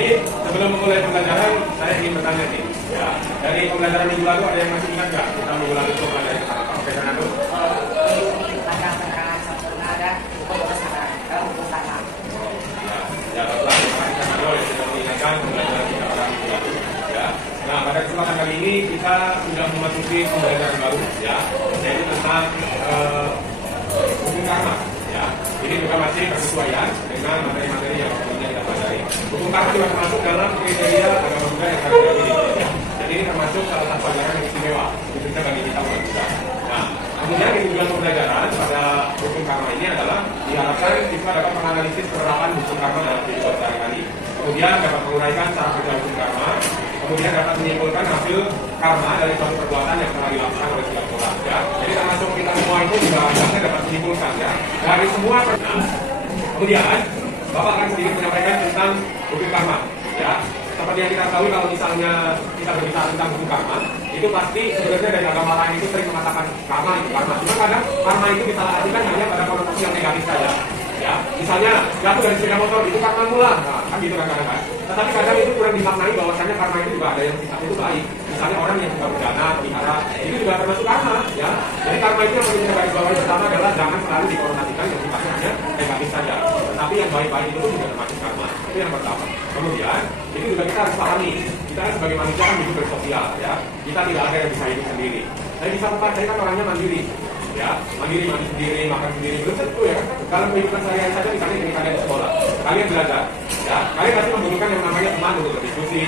Jadi sebelum memulai pembelajaran, saya ingin bertanya nih, ya, dari pembelajaran minggu lalu ada yang masih ingat nggak kita minggu lalu itu pelajaran tentang apa? Oke, karena dulu. Ya, baiklah, kita dulu yang sudah mengingatkan pembelajaran kita pada minggu lalu. Ya, nah pada kesempatan kali ini kita sudah memasuki pembelajaran baru, ya, yaitu tentang hukum karma. Ya, ini juga masih bersesuaian dengan materi-materi yang sebelumnya kita pelajari. Hukum karma juga termasuk dalam kriteria agama Buddha yang kami miliki. Ya. Jadi ini termasuk salah satu pelajaran yang istimewa khususnya bagi kita umat Buddha. Nah, kemudian di tujuan pembelajaran pada hukum karma ini adalah diharapkan siswa dapat menganalisis penerapan hukum karma dalam kehidupan sehari-hari. Kemudian dapat menguraikan cara kerja hukum karma. Kemudian dapat menyimpulkan hasil karma dari suatu perbuatan yang telah dilakukan oleh setiap orang. Ya. Jadi termasuk kita semua itu juga harusnya dapat menyimpulkan ya dari semua. Kemudian Bapak akan sedikit menyampaikan tentang hukum karma. Ya. Seperti yang kita tahu kalau misalnya kita berbicara tentang hukum karma, itu pasti sebenarnya dari agama lain itu sering mengatakan karma itu karma. Cuma kadang karma itu disalahartikan hanya pada konotasi yang negatif saja. Ya, misalnya jatuh dari sepeda motor itu karma mula, nah, kan gitu kan kadang-kadang. Tetapi kadang itu kurang dimaknai bahwasanya karma itu juga ada yang sifatnya itu baik. Misalnya orang yang suka berdana, pelihara, itu juga termasuk karma, ya. Jadi karma itu yang perlu kita garis bawahi pertama adalah jangan selalu dikonotasikan yang sifatnya hanya negatif saja. Tetapi yang baik-baik itu juga termasuk karma. Itu yang pertama. Kemudian itu juga kita harus pahami, kita kan sebagai manusia kan hidup bersosial, ya. Kita tidak ada yang bisa hidup sendiri. Saya bisa saya kan orangnya mandiri. Ya, mandiri mandi sendiri, makan sendiri, belum tentu ya. Dalam kehidupan sehari-hari saja misalnya dengan kalian di sekolah, kalian belajar, ya, kalian pasti membutuhkan yang namanya teman untuk berdiskusi,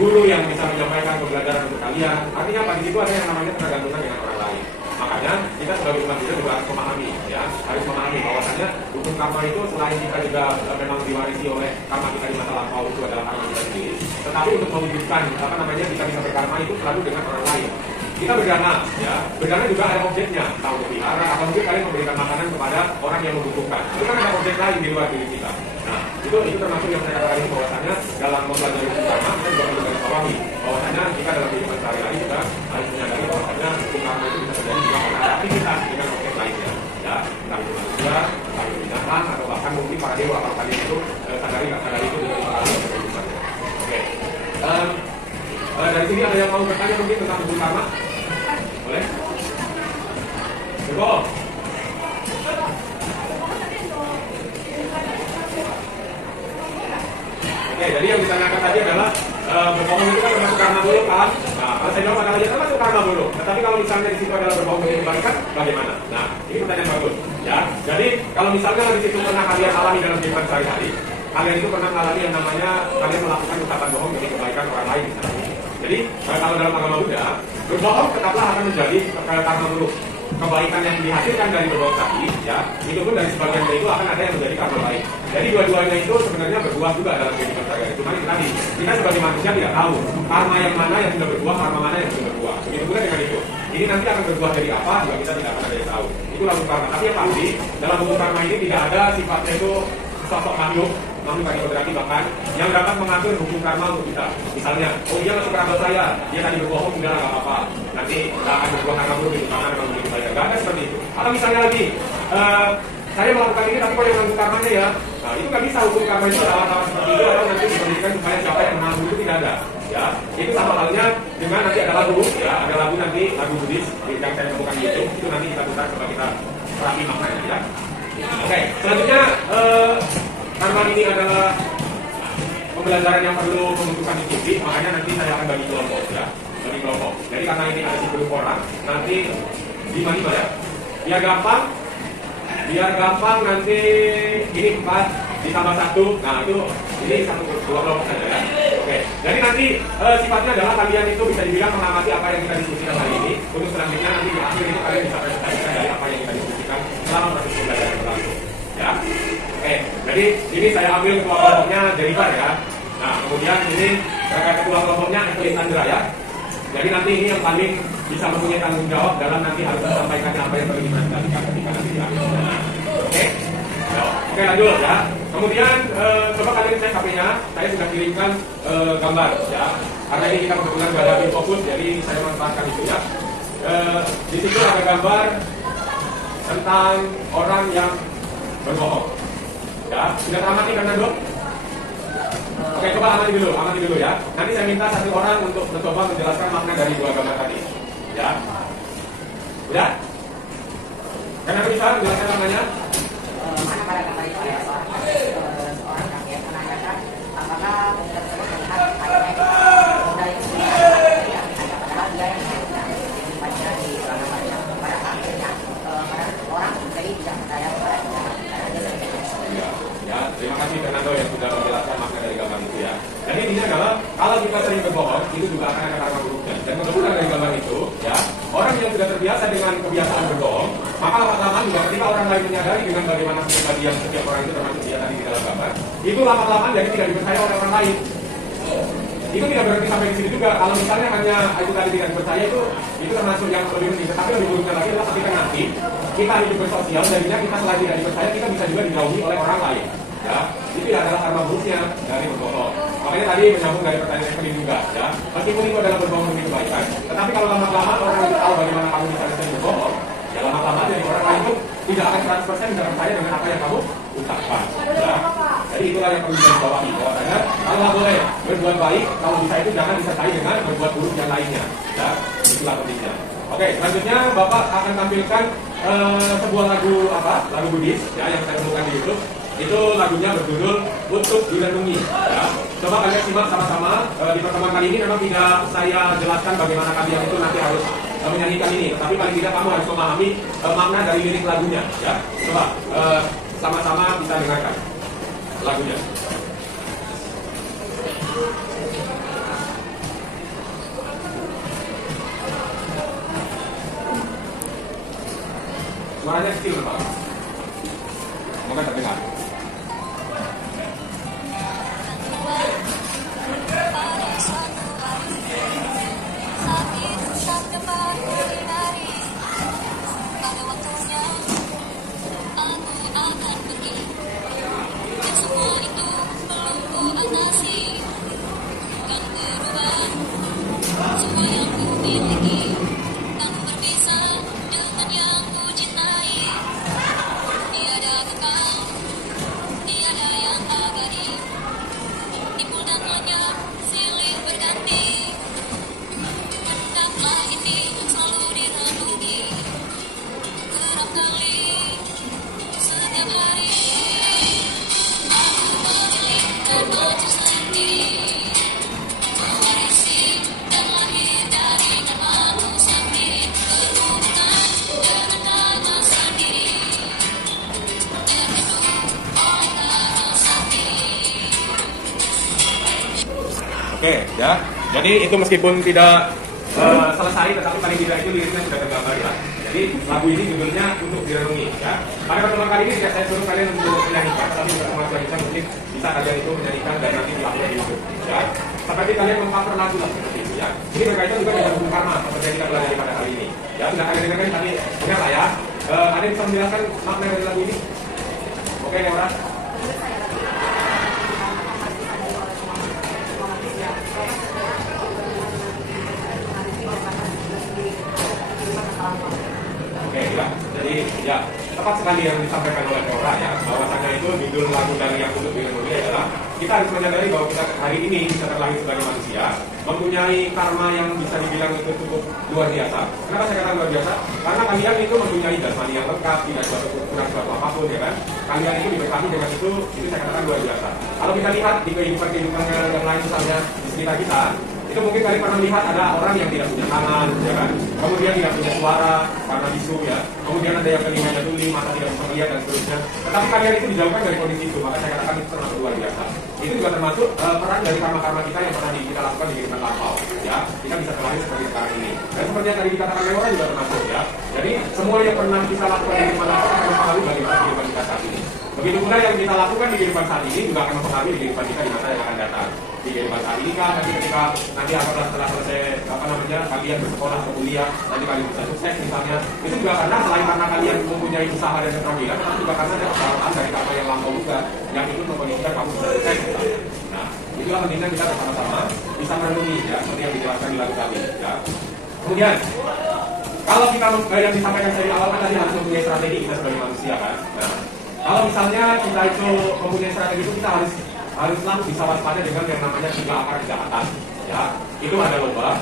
guru yang bisa menyampaikan pembelajaran untuk kalian. Artinya apa? Di situ ada yang namanya ketergantungan dengan orang lain. Makanya kita sebagai umat Buddha juga harus memahami, ya, harus memahami bahwasanya hukum karma itu selain kita juga memang diwarisi oleh karma kita di masa lampau itu adalah karma kita sendiri. Tetapi untuk mewujudkan apa namanya kita bisa berkarma itu selalu dengan orang lain. Kita berdana, ya, berdana juga ada objeknya, tahu pelihara, atau mungkin kalian memberikan makanan kepada orang yang membutuhkan. Itu kan ada objek lain di luar diri kita. Nah, itu termasuk yang saya katakan ini bahwasanya dalam mempelajari hukum karma kita juga perlu garis bawahi bahwasanya kita dalam kehidupan sehari-hari kita harus menyadari bahwasanya hukum karma itu bisa terjadi juga pada aktivitas dengan objek lainnya. Ya, entah itu manusia, entah itu binatang, atau bahkan mungkin para dewa kalau kalian itu sadari nggak sadari itu juga mengalami kehidupannya. Oke. Dari sini ada yang mau bertanya mungkin tentang hukum karma? Boleh? Berbohong? Oke, jadi yang ditanyakan tadi adalah berbohong itu kan termasuk karma dulu kan? Nah, kalau saya jawab adalah ya termasuk karma dulu. Tetapi kalau misalnya di situ adalah berbohong untuk dikembalikan, bagaimana? Nah, ini pertanyaan bagus. Ya, jadi kalau misalnya di situ pernah kalian alami dalam kehidupan sehari-hari, kalian itu pernah mengalami yang namanya kalian melakukan ucapan bohong demi kebaikan orang lain misalnya. Jadi kalau dalam agama Buddha, berbohong tetaplah akan menjadi karma buruk. Kebaikan yang dihasilkan dari berbohong tadi, ya, itu pun dari sebagian dari itu akan ada yang menjadi karma baik. Jadi dua-duanya itu sebenarnya berbuah juga dalam kehidupan sehari-hari. Cuma itu tadi, kita sebagai manusia tidak tahu karma yang mana yang sudah berbuah, karma mana yang belum berbuah. Begitu pula dengan itu. Ini nanti akan berbuah dari apa, juga kita tidak akan ada yang tahu. Itulah hukum karma. Tapi yang pasti, dalam hukum karma ini tidak ada sifatnya itu sosok makhluk tadi berarti bahkan yang dapat mengatur hukum karma untuk kita. Misalnya, oh iya masuk kerabat saya, dia tadi berbohong, udah nggak apa-apa. Nanti nggak akan berbuah karma buruk di tangan kalau begitu saja. Nggak ada seperti itu. Atau misalnya lagi, saya melakukan ini tapi kok yang menanggung karmanya ya. Nah itu nggak bisa, hukum karma itu adalah seperti itu. Atau nanti diberikan supaya siapa yang menanggung itu tidak ada. Ya, itu sama halnya dengan nanti ada lagu, ya, ada lagu nanti lagu Buddhis yang saya temukan di YouTube. Itu nanti kita putar coba kita perhati maknanya, ya. Oke, selanjutnya karma ini adalah pembelajaran yang perlu membutuhkan diskusi, makanya nanti saya akan bagi kelompok, ya, bagi kelompok. Jadi karena ini ada 10 orang, nanti 5 ya. Biar gampang nanti ini 4 ditambah 1, nah itu ini 2 kelompok saja ya. Oke, jadi nanti sifatnya adalah kalian itu bisa dibilang mengamati apa yang kita diskusikan hari ini. Untuk selanjutnya nanti di akhir itu kalian bisa presentasikan dari apa yang kita diskusikan selama proses pembelajaran berlangsung. Ya, oke. Jadi ini saya ambil ketua kelompoknya Jennifer ya. Nah, kemudian ini ketua kelompoknya Evelyn Sandra ya. Jadi nanti ini yang paling bisa mempunyai tanggung jawab dalam nanti harus menyampaikan apa yang perlu dipresentasikan ketika nanti di akhir. Oke. Oke, lanjut ya. Kemudian coba kalian cek HP-nya. Saya sudah kirimkan gambar ya. Karena ini kita kebetulan berada di fokus, jadi saya manfaatkan itu ya. Di situ ada gambar tentang orang yang berbohong. Ya, sudah tamat nih kan, Nando? Oke, coba Coba amati dulu ya. Nanti saya minta satu orang untuk mencoba menjelaskan makna dari dua gambar tadi. Ya. Udah? Kan aku bisa menjelaskan maknanya? Mana pada gambar itu ada seorang kakek menanyakan apakah benda tersebut terlihat kayaknya benda itu yang ada padahal dia yang dibaca di gambarnya pada akhirnya pada orang jadi tidak percaya kepada karena dia Ya, terima kasih Fernando yang sudah menjelaskan makna dari gambar itu ya. Jadi intinya adalah kalau kita sering berbohong itu juga akan ada karma buruknya. Dan kebetulan dari gambar itu, ya orang yang sudah terbiasa dengan kebiasaan berbohong, maka lama-lama juga ketika orang lain menyadari dengan bagaimana kepribadian setiap orang itu termasuk dia tadi di dalam gambar, itu lama-lama jadi tidak dipercaya oleh orang lain. Itu tidak berarti sampai di sini juga. Kalau misalnya hanya itu tadi tidak dipercaya itu termasuk yang lebih penting. Tetapi lebih buruknya lagi adalah ketika nanti kita hidup bersosial, jadinya kita selain tidak dipercaya, kita bisa juga dijauhi oleh orang lain. Ya, itu adalah karma buruknya dari berbohong. Makanya tadi menyambung dari pertanyaan Evelyn juga, ya. Meskipun itu adalah berbohong demi kebaikan, tetapi kalau lama-lama orang itu tahu bagaimana kamu bisa sering berbohong, ya lama-lama jadi orang lain pun tidak akan 100% bisa percaya dengan apa yang kamu ucapkan. Ya. Jadi itulah yang perlu dibawahi. Bahwasanya kalau boleh berbuat baik, kalau bisa itu jangan disertai dengan berbuat buruk yang lainnya. Ya, itulah pentingnya. Oke, selanjutnya Bapak akan tampilkan sebuah lagu Buddhis, ya, yang saya temukan di YouTube. Itu lagunya berjudul Untuk Direnungi. Ya. Coba kalian simak sama-sama. Di pertemuan kali ini memang tidak saya jelaskan bagaimana kalian itu nanti harus menyanyikan ini, tetapi paling tidak kamu harus memahami makna dari lirik lagunya. Ya. Coba sama-sama kita dengarkan lagunya. Suaranya kecil, Pak. Semoga terdengar. Oke, ya. Jadi itu meskipun tidak selesai, tetapi paling tidak itu liriknya sudah tergambar ya. Jadi lagu ini judulnya Untuk Direnungi. Ya. Pada pertemuan kali ini tidak saya suruh kalian untuk menyanyikan, tapi pertemuan selanjutnya mungkin bisa kalian itu menyanyikan dan nanti diupload di YouTube. Ya. Seperti kalian mengcover lagu lah seperti itu ya. Ini berkaitan juga dengan hukum karma seperti yang kita pelajari pada kali ini. Ya, sudah kalian dengarkan tadi dengar lah ya. Ada yang bisa menjelaskan makna dari lagu ini? Oke, Deora. Oke, ya. Jadi ya tepat sekali yang disampaikan oleh Deora ya, bahwasanya itu judul lagu dari yang Untuk Direnungi adalah kita harus menyadari bahwa kita hari ini bisa terlahir sebagai manusia mempunyai karma yang bisa dibilang itu cukup luar biasa. Kenapa saya katakan luar biasa? Karena kalian itu mempunyai jasmani yang lengkap, tidak kurang suatu apapun ya kan. Kalian itu diberkati dengan itu saya katakan luar biasa. Kalau kita lihat di kehidupan yang lain misalnya di sekitar kita, itu mungkin kalian pernah lihat ada orang yang tidak punya tangan, ya kan? Kemudian tidak punya suara karena bisu ya. Kemudian ada yang telinganya tuli, mata tidak bisa melihat dan seterusnya. Tetapi kalian itu dijauhkan dari kondisi itu, maka saya katakan itu termasuk luar biasa. Itu juga termasuk peran dari karma-karma kita yang pernah kita lakukan di kehidupan lampau, ya. Kita bisa terlahir seperti sekarang ini. Dan seperti yang tadi dikatakan Deora juga termasuk ya. Jadi semua yang pernah kita lakukan di kehidupan lampau akan mempengaruhi bagaimana kehidupan kita saat ini. Begitu pula yang kita lakukan di kehidupan saat ini juga akan mempengaruhi di kehidupan kita di masa yang akan datang. Di kehidupan saat ini kan nanti ketika apabila setelah selesai kalian bersekolah atau kuliah, nanti kalian bisa sukses misalnya, itu juga karena kalian mempunyai usaha dan keterampilan, tapi juga karena ada kesalahan dari karma yang lampau juga yang ikut mengkondisikan kamu bisa sukses misalnya. Nah, itulah pentingnya kita bersama-sama bisa merenungi ya, seperti yang dijelaskan di lagu tadi ya. Kemudian kalau kita yang disampaikan saya di awal kan tadi harus mempunyai strategi kita sebagai manusia kan. Nah, kalau misalnya kita itu mempunyai strategi itu kita harus haruslah bisa waspada dengan yang namanya 3 akar kejahatan. Ya, itu ada loba,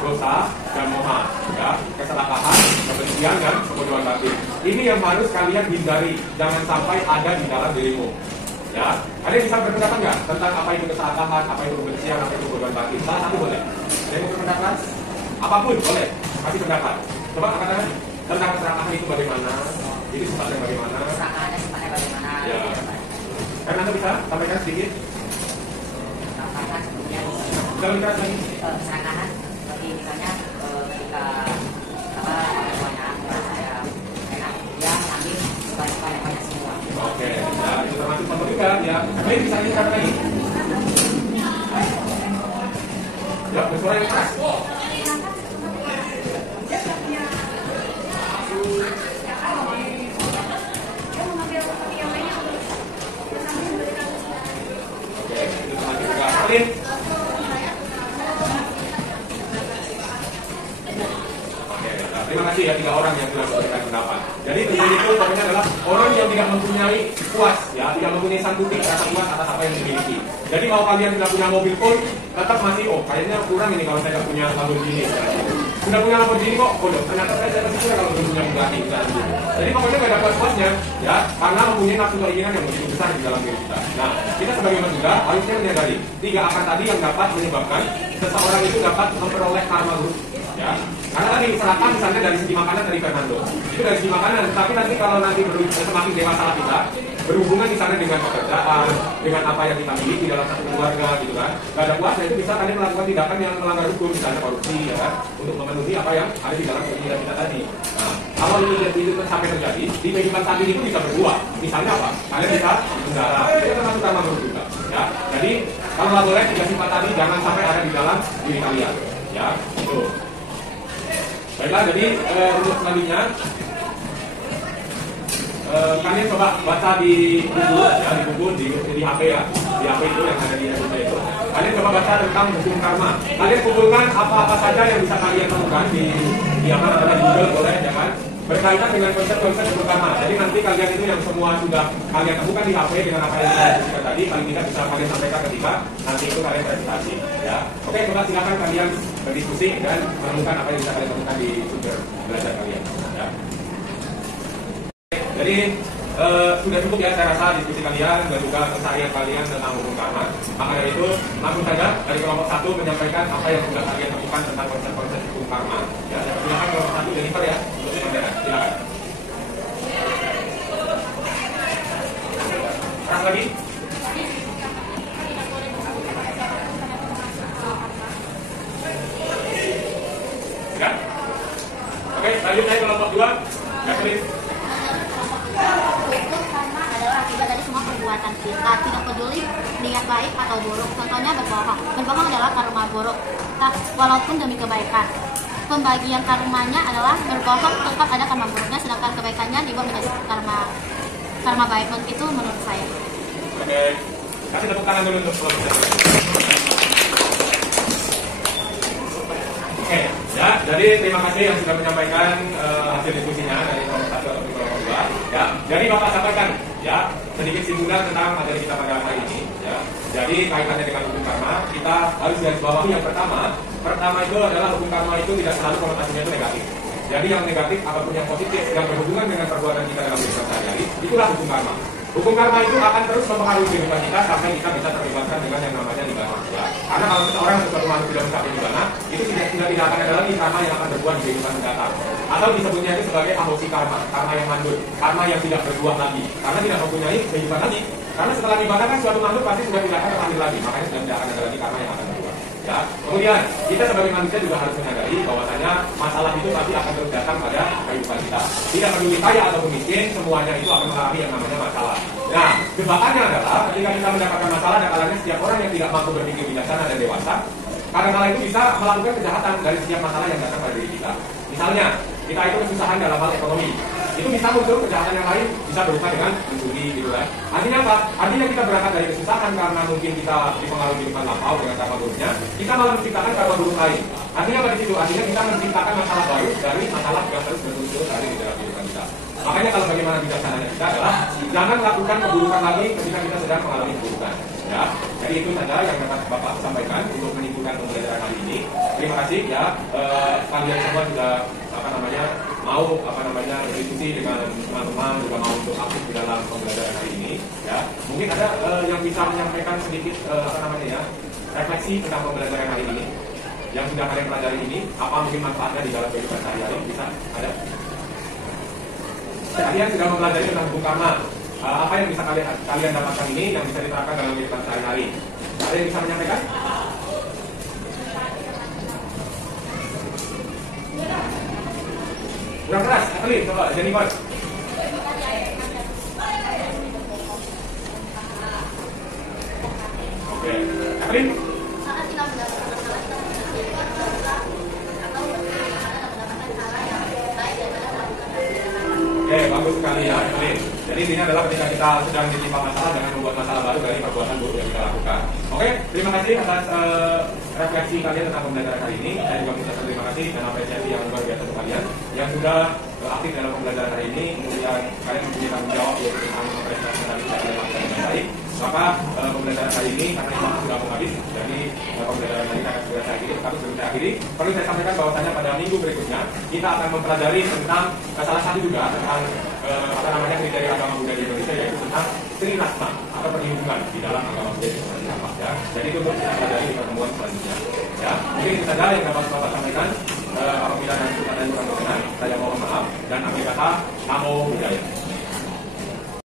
dosa, dan moha, ya, keserakahan, kebencian, dan kebodohan batin. Ini yang harus kalian hindari, jangan sampai ada di dalam dirimu. Ya, ada yang bisa berpendapat nggak tentang apa itu keserakahan, apa itu kebencian, apa itu kebodohan batin? Salah satu boleh. Ada yang mau berpendapat? Apapun boleh, kasih pendapat. Coba katakan tentang keserakahan itu bagaimana? Jadi sifatnya bagaimana? Keserakahannya sifatnya bagaimana? Ya. Kan Anda bisa sampaikan sedikit? Keserakahan sebetulnya Bisa lebih keras lagi? keserakahan seperti misalnya ketika orang tuanya merasa ya enak, dia mengambil banyak semua. Oke, ya, itu termasuk contoh juga ya. Baik, bisa dikatakan lagi? Ya, bersuara yang keras. Oke, itu termasuk juga. Alin. Terima kasih ya 3 orang yang sudah memberikan pendapat. Jadi tentang itu pokoknya adalah orang yang tidak mempunyai puas, ya, tidak mempunyai santuti rasa puas atas apa yang dimiliki. Jadi mau kalian tidak punya mobil pun tetap masih kayaknya kurang ini kalau saya tidak punya Lamborghini. Sudah punya Lamborghini kok, ternyata saya masih kurang kalau belum punya Bugatti. Jadi pokoknya nggak ada puas-puasnya, ya, karena mempunyai nafsu keinginan yang begitu besar di dalam diri kita. Nah, kita sebagai manusia harusnya menyadari 3 akar tadi yang dapat menyebabkan seseorang itu dapat memperoleh karma buruk. Ya, karena tadi misalkan misalnya dari segi makanan dari Fernando itu dari segi makanan, tapi nanti kalau nanti semakin dewasa kita berhubungan misalnya dengan pekerjaan, dengan apa yang kita miliki dalam satu keluarga gitu kan, gak ada puasnya itu bisa kalian melakukan tindakan yang melanggar hukum, misalnya korupsi ya kan, untuk memenuhi apa yang ada di dalam keinginan kita tadi. Nah, kalau itu sampai terjadi di kehidupan saat ini itu bisa berbuah. Misalnya apa? Kalian bisa menggara, itu termasuk karma buruk juga. Ya, jadi kalau nggak boleh 3 sifat tadi jangan sampai ada di dalam diri kalian. Ya, itu. Baiklah, jadi untuk selanjutnya kalian coba baca di buku, ya, di HP ya, di HP itu yang ada di handphone itu. Kalian coba baca tentang hukum karma. Kalian kumpulkan apa-apa saja yang bisa kalian temukan di apa namanya di Google, boleh ya kan? Berkaitan dengan konsep-konsep hukum karma. Jadi nanti kalian itu yang semua sudah kalian temukan di HP dengan apa yang saya sebutkan tadi, paling tidak bisa kalian sampaikan ketika nanti itu kalian presentasi. Ya, oke, coba silakan kalian berdiskusi dan menemukan apa yang bisa kalian temukan di sumber belajar kalian. Ya. Jadi sudah cukup ya saya rasa diskusi kalian dan juga keseharian kalian tentang hukum karma. Maka dari itu langsung saja dari kelompok 1 menyampaikan apa yang sudah kalian temukan tentang konsep-konsep hukum karma. Ya, silakan kelompok 1 Jennifer ya untuk menyampaikan. Silakan. Keras lagi. Ya. Oke, lanjut saya kelompok 2. Catherine. Karma adalah akibat dari semua perbuatan kita, tidak peduli niat baik atau buruk. Contohnya berbohong. Berbohong adalah karma buruk, walaupun demi kebaikan. Pembagian karmanya adalah berbohong tetap ada karma buruknya, sedangkan kebaikannya dibuat menjadi karma baik. Itu menurut saya. Oke, kasih tepuk tangan dulu untuk kelompok. Oke, ya, jadi terima kasih yang sudah menyampaikan hasil diskusinya dari kelompok 1 atau kelompok 2. Ya, jadi Bapak sampaikan ya sedikit simpulan tentang materi kita pada hari ini. Ya, jadi kaitannya dengan hukum karma, kita harus garis bawahi yang pertama itu adalah hukum karma itu tidak selalu konotasinya itu negatif. Jadi yang negatif ataupun yang positif yang berhubungan dengan perbuatan kita dalam kehidupan sehari-hari, itulah hukum karma. Hukum karma itu akan terus mempengaruhi kehidupan kita sampai kita bisa terlibatkan dengan yang namanya nibbana. Ya. Karena kalau seseorang atau suatu makhluk sudah mencapai nibbana, itu tidak akan ada lagi karma yang akan berbuah di kehidupan mendatang. Atau disebutnya itu sebagai ahosi karma, karma yang mandul, karma yang tidak berbuah lagi, karena tidak mempunyai kehidupan lagi. Karena setelah nibbana kan suatu makhluk pasti sudah tidak akan terlahir lagi, makanya sudah tidak akan ada lagi karma yang akan berbuah. Ya. Kemudian kita sebagai manusia juga harus menyadari bahwasanya masalah itu pasti akan terus datang pada kehidupan kita. Tidak peduli kaya atau miskin, semuanya itu akan mengalami yang namanya masalah. Nah, jebakannya adalah ketika kita mendapatkan masalah, ada kalanya setiap orang yang tidak mampu berpikir bijaksana dan dewasa, kadang-kala itu bisa melakukan kejahatan dari setiap masalah yang datang pada diri kita. Misalnya, kita itu kesusahan dalam hal ekonomi, itu bisa muncul kejahatan yang lain, bisa berupa dengan mencuri gitu kan. Artinya apa? Artinya kita berangkat dari kesusahan karena mungkin kita dipengaruhi kehidupan lampau dengan karma buruknya, kita malah menciptakan karma buruk lain. Artinya apa di situ? Artinya kita menciptakan masalah baru dari masalah yang terus bermuncul dari di dalam kehidupan kita. Makanya kalau bagaimana bijaksananya kita adalah jangan lakukan keburukan lagi ketika kita sedang mengalami keburukan. Ya, jadi itu saja yang dapat Bapak sampaikan untuk menyimpulkan pembelajaran kali ini. Terima kasih ya, kalian semua sudah mau berdiskusi dengan teman-teman, juga mau untuk aktif di dalam pembelajaran kali ini. Ya, mungkin ada yang bisa menyampaikan sedikit refleksi tentang pembelajaran kali ini yang sudah kalian pelajari ini, apa mungkin manfaatnya di dalam kehidupan sehari-hari, bisa ada? Kalian sudah mempelajari tentang Bung Karno. Apa yang bisa kalian dapatkan ini yang bisa diterapkan dalam kehidupan sehari-hari? Ada yang bisa menyampaikan? Kurang keras, Evelyn, coba Jennifer. Oke, Evelyn. Oke, bagus sekali ya, Evelyn. Jadi intinya adalah ketika kita sedang ditimpa masalah, jangan membuat masalah baru dari perbuatan buruk yang kita lakukan. Oke, terima kasih atas refleksi kalian tentang pembelajaran hari ini. Saya juga mengucapkan terima kasih dan apresiasi yang luar biasa untuk kalian yang sudah aktif dalam pembelajaran hari ini. Kemudian kalian mempunyai tanggung jawab yaitu tentang apresiasi dan saya lakukan dengan baik. Maka pembelajaran hari ini karena waktu sudah mau habis, jadi pembelajaran hari ini akan segera saya akhiri. Tapi sebelum saya akhiri, perlu saya sampaikan bahwasanya pada minggu berikutnya kita akan mempelajari tentang salah satu juga tentang kriteria agama Buddha di Indonesia, yaitu tentang Sri Ratna atau perlindungan di dalam agama Buddha itu seperti apa ya. Jadi itu untuk kita pelajari di pertemuan selanjutnya. Ya, mungkin itu saja yang dapat Bapak sampaikan. Apabila nanti kata yang kurang berkenan, saya mohon maaf dan akhir kata Namo Buddhaya.